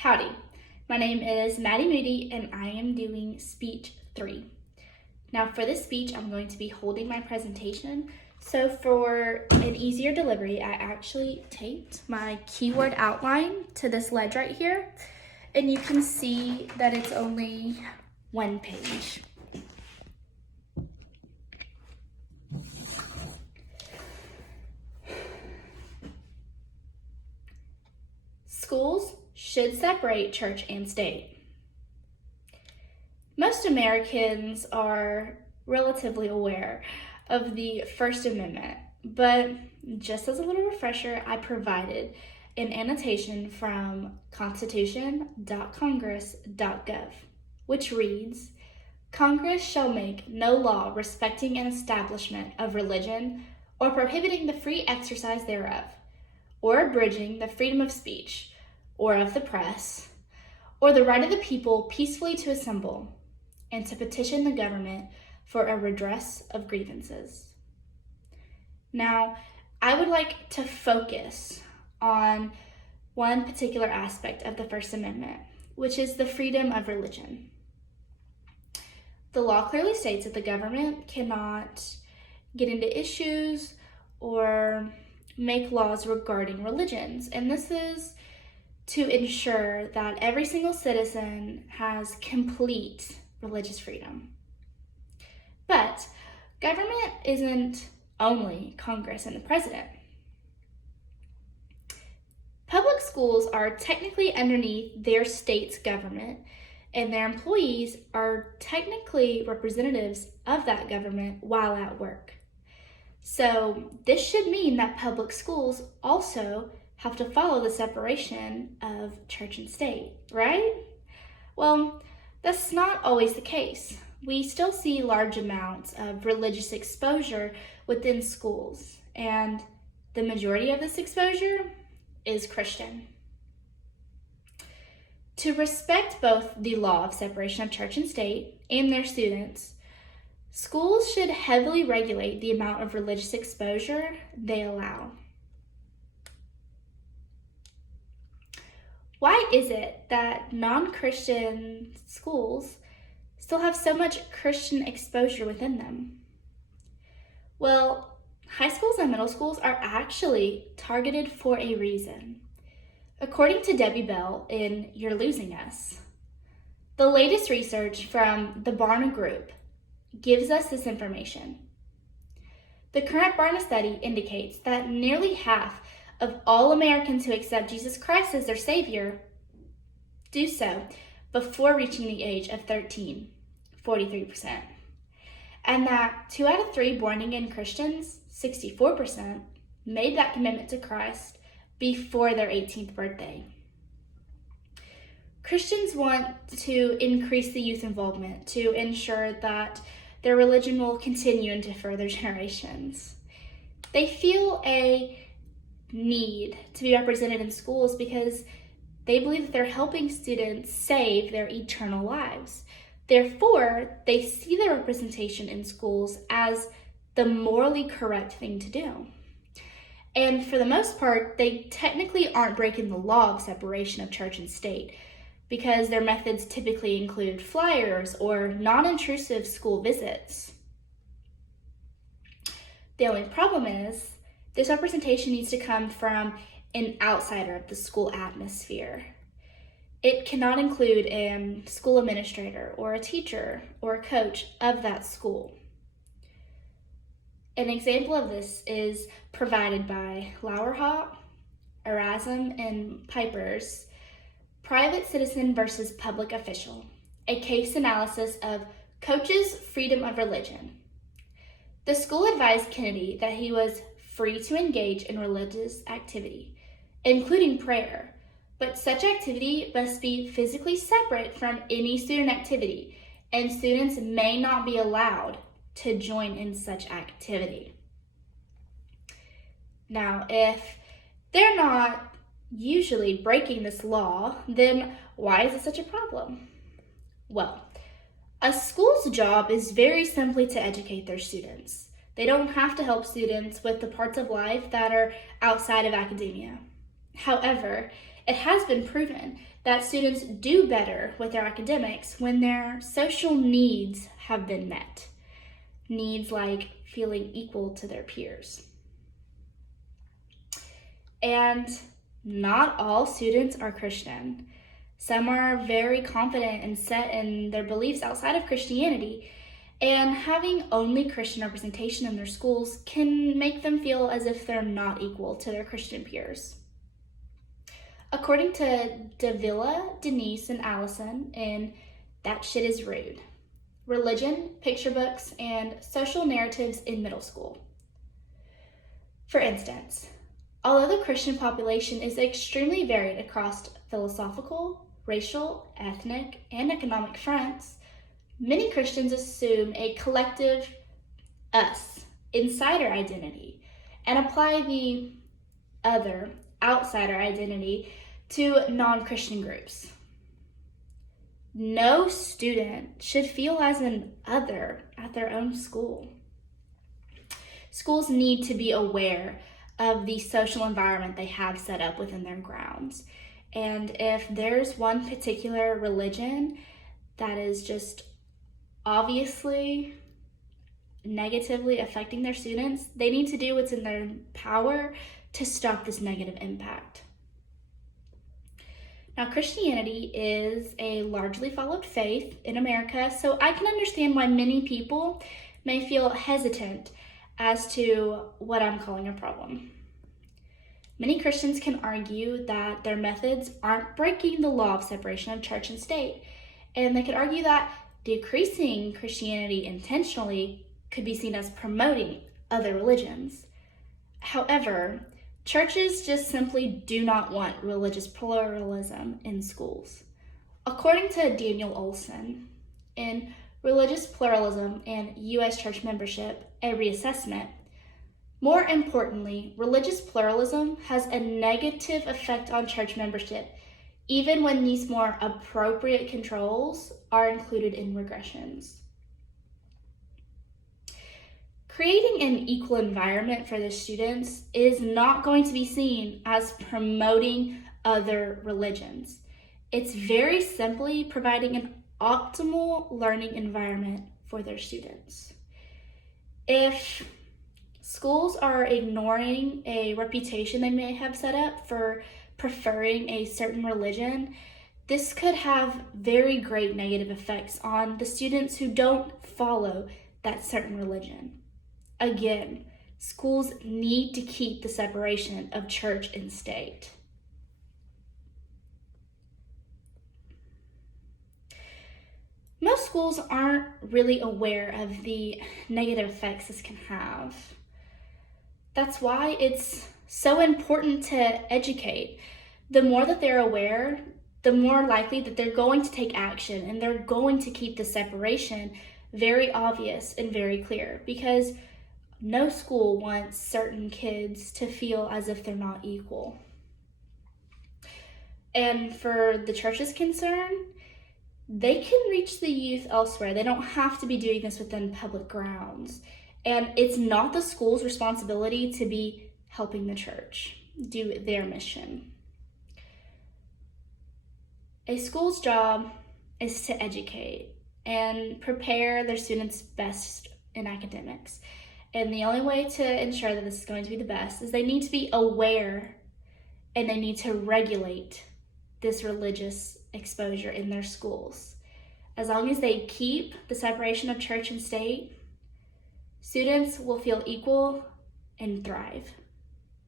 Howdy, my name is Maddie Moody and I am doing speech 3. Now for this speech, I'm going to be holding my presentation. So for an easier delivery, I actually taped my keyword outline to this ledge right here. And you can see that it's only one page. Schools should separate church and state. Most Americans are relatively aware of the First Amendment, but just as a little refresher, I provided an annotation from constitution.congress.gov, which reads, "Congress shall make no law respecting an establishment of religion or prohibiting the free exercise thereof, or abridging the freedom of speech, or of the press, or the right of the people peacefully to assemble, and to petition the government for a redress of grievances." Now, I would like to focus on one particular aspect of the First Amendment, which is the freedom of religion. The law clearly states that the government cannot get into issues or make laws regarding religions, and this is to ensure that every single citizen has complete religious freedom. But government isn't only Congress and the president. Public schools are technically underneath their state's government, and their employees are technically representatives of that government while at work. So this should mean that public schools also have to follow the separation of church and state, right? Well, that's not always the case. We still see large amounts of religious exposure within schools, and the majority of this exposure is Christian. To respect both the law of separation of church and state and their students, schools should heavily regulate the amount of religious exposure they allow. Why is it that non-Christian schools still have so much Christian exposure within them? Well, high schools and middle schools are actually targeted for a reason. According to Debbie Bell in You're Losing Us, the latest research from the Barna Group gives us this information. The current Barna study indicates that nearly half of all Americans who accept Jesus Christ as their Savior do so before reaching the age of 13, 43%. And that 2 out of 3 born-again Christians, 64%, made that commitment to Christ before their 18th birthday. Christians want to increase the youth involvement to ensure that their religion will continue into further generations. They feel a need to be represented in schools because they believe that they're helping students save their eternal lives. Therefore, they see their representation in schools as the morally correct thing to do. And for the most part, they technically aren't breaking the law of separation of church and state because their methods typically include flyers or non-intrusive school visits. The only problem is this representation needs to come from an outsider of the school atmosphere. It cannot include a school administrator or a teacher or a coach of that school. An example of this is provided by Lowerhawk, Erasm, and Piper's Private Citizen versus Public Official, a case analysis of coaches' freedom of religion. The school advised Kennedy that he was free to engage in religious activity, including prayer, but such activity must be physically separate from any student activity, and students may not be allowed to join in such activity. Now, if they're not usually breaking this law, then why is it such a problem? Well, a school's job is very simply to educate their students. They don't have to help students with the parts of life that are outside of academia. However, It has been proven that students do better with their academics when their social needs have been met. Needs like feeling equal to their peers. And not all students are Christian. Some are very confident and set in their beliefs outside of Christianity, and having only Christian representation in their schools can make them feel as if they're not equal to their Christian peers. According to Davila, Denise, and Allison in That Shit Is Rude, Religion, Picture Books, and Social Narratives in Middle School. For instance, although the Christian population is extremely varied across philosophical, racial, ethnic, and economic fronts, many Christians assume a collective us, insider identity, and apply the other, outsider identity to non-Christian groups. No student should feel as an other at their own school. Schools need to be aware of the social environment they have set up within their grounds. And if there's one particular religion that is just obviously negatively affecting their students, they need to do what's in their power to stop this negative impact. Now, Christianity is a largely followed faith in America, so I can understand why many people may feel hesitant as to what I'm calling a problem. Many Christians can argue that their methods aren't breaking the law of separation of church and state, and they could argue that decreasing Christianity intentionally could be seen as promoting other religions. However, churches just simply do not want religious pluralism in schools. According to Daniel Olson, in Religious Pluralism and U.S. Church Membership, a Reassessment, more importantly, religious pluralism has a negative effect on church membership, even when these more appropriate controls are included in regressions. Creating an equal environment for the students is not going to be seen as promoting other religions. It's very simply providing an optimal learning environment for their students. If schools are ignoring a reputation they may have set up for preferring a certain religion, this could have very great negative effects on the students who don't follow that certain religion. Again, schools need to keep the separation of church and state. Most schools aren't really aware of the negative effects this can have. That's why it's so important to educate. The more that they're aware, the more likely that they're going to take action, and they're going to keep the separation very obvious and very clear, because no school wants certain kids to feel as if they're not equal. And for the church's concern, they can reach the youth elsewhere. They don't have to be doing this within public grounds. And it's not the school's responsibility to be helping the church do their mission. A school's job is to educate and prepare their students best in academics. And the only way to ensure that this is going to be the best is they need to be aware, and they need to regulate this religious exposure in their schools. As long as they keep the separation of church and state, students will feel equal and thrive.